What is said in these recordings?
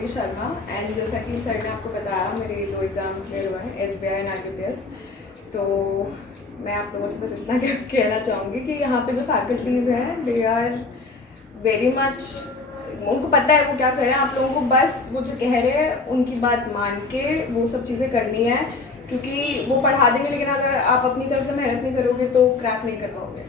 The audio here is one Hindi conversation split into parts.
कृति शर्मा एंड जैसा कि सर ने आपको बताया मेरे 2 एग्ज़ाम क्लियर हुए हैं, SBI एंड IBPS। तो मैं आप लोगों से बस इतना कहना चाहूँगी कि यहाँ पे जो फैकल्टीज़ हैं दे आर वेरी मच, उनको पता है वो क्या कर रहे हैं। आप लोगों को बस वो जो कह रहे हैं उनकी बात मान के वो सब चीज़ें करनी है, क्योंकि वो पढ़ा देंगे लेकिन अगर आप अपनी तरफ से मेहनत नहीं करोगे तो क्रैक नहीं कर पाओगे।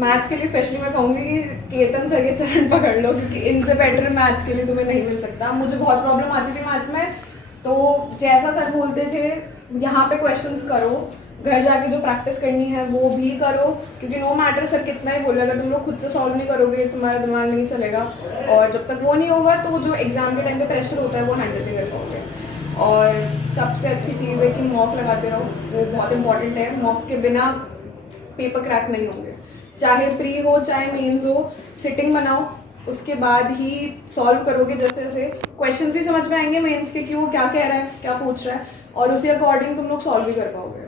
मैथ्स के लिए स्पेशली मैं कहूँगी कि केतन सर के चरण पकड़ लो, क्योंकि इनसे बेटर मैथ्स के लिए तुम्हें नहीं मिल सकता। मुझे बहुत प्रॉब्लम आती थी मैथ्स में, तो जैसा सर बोलते थे यहाँ पे क्वेश्चंस करो, घर जाके जो प्रैक्टिस करनी है वो भी करो, क्योंकि नो मैटर सर कितना ही बोले, अगर तुम लोग खुद से सॉल्व नहीं करोगे तुम्हारा दिमाग नहीं चलेगा, और जब तक वो नहीं होगा तो वो जो एग्ज़ाम के टाइम पे प्रेशर होता है वो हैंडल नहीं कर पाओगे। और सबसे अच्छी चीज़ है कि मॉक लगाते रहो, वो बहुत इंपॉर्टेंट है। मॉक के बिना पेपर क्रैक नहीं होंगे, चाहे प्री हो चाहे मेंस हो। सिटिंग बनाओ, उसके बाद ही सॉल्व करोगे। जैसे जैसे क्वेश्चंस भी समझ में आएंगे मेंस के कि वो क्या कह रहा है क्या पूछ रहा है, और उसी अकॉर्डिंग तुम लोग सॉल्व भी कर पाओगे।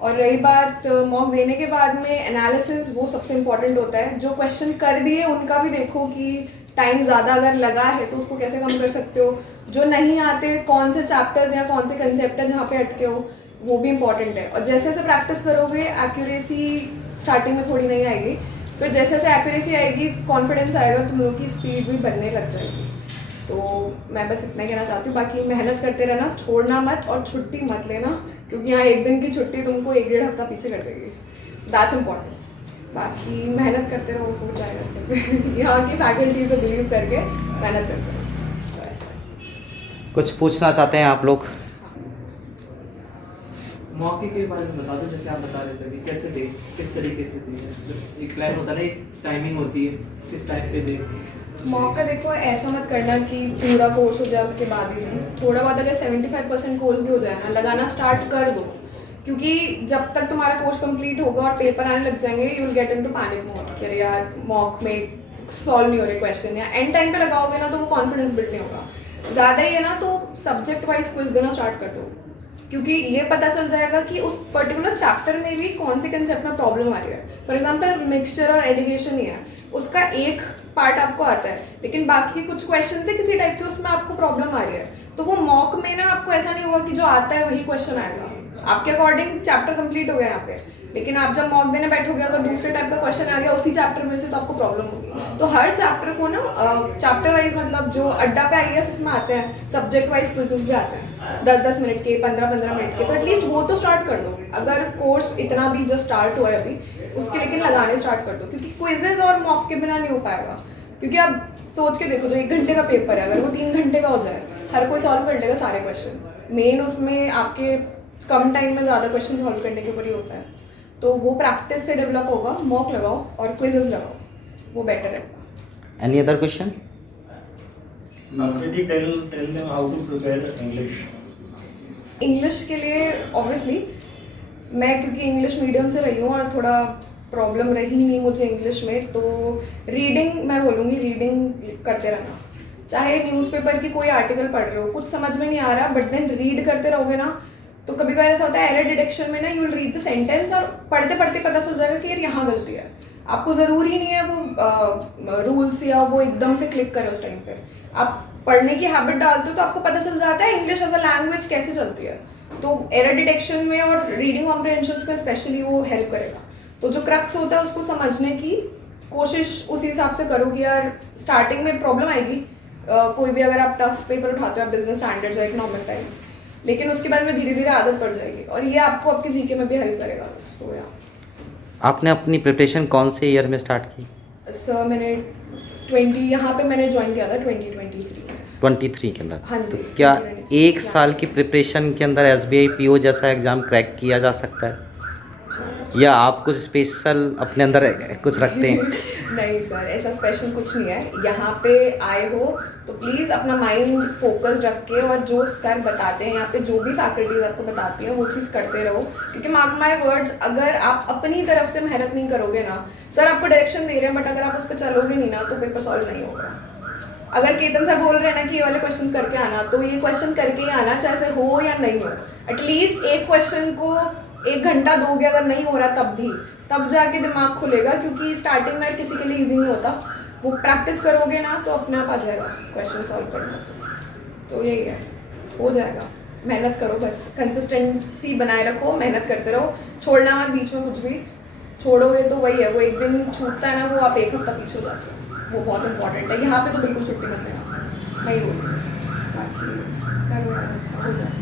और रही बात मॉक देने के बाद में एनालिसिस, वो सबसे इम्पॉर्टेंट होता है। जो क्वेश्चन कर दिए उनका भी देखो कि टाइम ज़्यादा अगर लगा है तो उसको कैसे कम कर सकते हो। जो नहीं आते, कौन से चैप्टर्स या कौन से कंसेप्ट है जहाँ पे अटके हो, वो भी इम्पॉर्टेंट है। और जैसे जैसे प्रैक्टिस करोगे एक्यूरेसी स्टार्टिंग में थोड़ी नहीं आएगी, फिर जैसे जैसे एक्यूरेसी आएगी कॉन्फिडेंस आएगा, तुम लोग की स्पीड भी बनने लग जाएगी। तो मैं बस इतना कहना चाहती हूँ। बाकी मेहनत करते रहना, छोड़ना मत और छुट्टी मत लेना, क्योंकि यहाँ एक दिन की छुट्टी तुमको 1-1.5 हफ्ता पीछे कर देगी। So that's important. बाकी मेहनत करते रहो, हो जाएगा अच्छे से। यहाँ की फैकल्टीज को बिलीव करके मेहनत करते रहो। तो ऐसा कुछ पूछना चाहते हैं आप लोग? मौके के बारे में बता दो, जैसे आप बता रहे थे कि कैसे दे, किस तरीके से दे, एक प्लान होता है ना, एक टाइमिंग होती है, किस टाइम पे दे। मौका देखो, ऐसा मत करना कि पूरा कोर्स हो जाए उसके बाद ही नहीं। थोड़ा बहुत अगर 75% कोर्स भी हो जाए ना, लगाना स्टार्ट कर दो, क्योंकि जब तक तुम्हारा कोर्स कंप्लीट होगा और पेपर आने लग जाएंगे you will get into panic mode कि अरे यार मॉक में सॉल्व नहीं हो रहे क्वेश्चन, या एंड टाइम पे लगाओगे ना तो वो कॉन्फिडेंस बिल्ड नहीं होगा। ज़्यादा ही है ना तो सब्जेक्ट वाइज क्विज देना स्टार्ट कर दो, क्योंकि ये पता चल जाएगा कि उस पर्टिकुलर चैप्टर में भी कौन से कंसेप्ट में प्रॉब्लम आ रही है। फॉर एग्जांपल मिक्सचर और एलिगेशन ही है, उसका एक पार्ट आपको आता है लेकिन बाकी कुछ क्वेश्चन से किसी टाइप के उसमें आपको प्रॉब्लम आ रही है, तो वो मॉक में ना आपको ऐसा नहीं होगा कि जो आता है वही क्वेश्चन आएगा। आपके अकॉर्डिंग चैप्टर कंप्लीट हो गया यहाँ पे, लेकिन आप जब मॉक देने बैठोगे अगर दूसरे टाइप का क्वेश्चन आ गया उसी चैप्टर में से, तो आपको प्रॉब्लम होगी। तो हर चैप्टर को ना चैप्टर वाइज, मतलब जो अड्डा पे IAS उसमें आते हैं, सब्जेक्ट वाइज क्विजेस भी आते हैं 10-10 मिनट के, 15-15 मिनट के, तो एटलीस्ट वो तो स्टार्ट कर दो। अगर कोर्स इतना भी जो स्टार्ट हुआ है अभी उसके, लेकिन लगाने स्टार्ट कर दो, क्योंकि क्विजेज और मॉक के बिना नहीं हो पाएगा। क्योंकि आप सोच के देखो, जो 1 घंटे का पेपर है अगर वो 3 घंटे का हो जाए, हर कोई सॉल्व कर लेगा सारे क्वेश्चन। मेन उसमें आपके कम टाइम में ज़्यादा क्वेश्चन सॉल्व करने के ऊपर ही होता है, तो वो प्रैक्टिस से डेवलप होगा। मॉक लगाओ और क्विजेज लगाओ, वो बेटर है। Any other question? Kriti, tell them how to prepare English. English के लिए ऑब्वियसली मैं, क्योंकि इंग्लिश मीडियम से रही हूँ और थोड़ा प्रॉब्लम रही नहीं मुझे इंग्लिश में, तो रीडिंग मैं बोलूँगी, रीडिंग करते रहना। चाहे न्यूज़पेपर की कोई आर्टिकल पढ़ रहे हो, कुछ समझ में नहीं आ रहा, बट देन रीड करते रहोगे ना, तो कभी कभी ऐसा होता है एरर डिटेक्शन में ना, you will read the sentence और पढ़ते पढ़ते पता चल जाएगा कि यार यहाँ गलती है। आपको ज़रूरी नहीं है वो रूल्स या वो एकदम से क्लिक करे उस टाइम पे। आप पढ़ने की हैबिट डालते हो तो आपको पता चल जाता है इंग्लिश एज अ लैंग्वेज कैसे चलती है, तो एरर डिटेक्शन में और रीडिंग कॉम्प्रिहेंशन में स्पेशली वो हेल्प करेगा। तो जो क्रक्स होता है उसको समझने की कोशिश उसी हिसाब से करो कि यार स्टार्टिंग में प्रॉब्लम आएगी, कोई भी अगर आप टफ पेपर उठाते हो, आप बिजनेस स्टैंडर्ड्स या इकोनॉमिक टाइम्स, लेकिन उसके बाद में धीरे धीरे आदत पड़ जाएगी और ये आपको आपके जीके में भी हेल्प करेगा। सो या आपने अपनी प्रिपरेशन कौन से ईयर में स्टार्ट की? सर मैंने 20 यहाँ पे मैंने ज्वाइन किया था 2023 में। 23 के अंदर? हाँ जी। तो क्या 2023 एक साल की प्रिपरेशन के अंदर SBI PO जैसा एग्ज़ाम क्रैक किया जा सकता है, हाँ सर। या आप कुछ स्पेशल अपने अंदर कुछ रखते हैं? नहीं सर, ऐसा स्पेशल कुछ नहीं है। यहाँ पे आए हो तो प्लीज़ अपना माइंड फोकस रख के, और जो सर बताते हैं यहाँ पे, जो भी फैकल्टीज आपको बताती हैं वो चीज़ करते रहो, क्योंकि मार्क माई वर्ड्स, अगर आप अपनी तरफ से मेहनत नहीं करोगे ना, सर आपको डायरेक्शन दे रहे हैं बट अगर आप उस पर चलोगे नहीं ना तो पेपर सॉल्व नहीं होगा। अगर केतन सर बोल रहे हैं ना कि ये वाले क्वेश्चन करके आना, तो ये क्वेश्चन करके ही आना, चाहे से हो या नहीं हो। एटलीस्ट एक क्वेश्चन को 1 घंटा दोगे, अगर नहीं हो रहा तब जाके दिमाग खुलेगा, क्योंकि स्टार्टिंग में किसी के लिए ईजी नहीं होता। वो प्रैक्टिस करोगे ना तो अपने आप आ जाएगा क्वेश्चन सॉल्व करना। तो तो यही है, हो जाएगा। मेहनत करो बस, कंसिस्टेंसी बनाए रखो, मेहनत करते रहो, छोड़ना मत बीच में कुछ भी। छोड़ोगे तो वही है, वो एक दिन छूटता है ना, वो आप एक हफ्ता पीछे हो जाते हो, वो बहुत इंपॉर्टेंट है। यहाँ पे तो बिल्कुल छुट्टी मत लेना, मैं ही बोलूँ। बाकी करो यार, अच्छा हो जाए।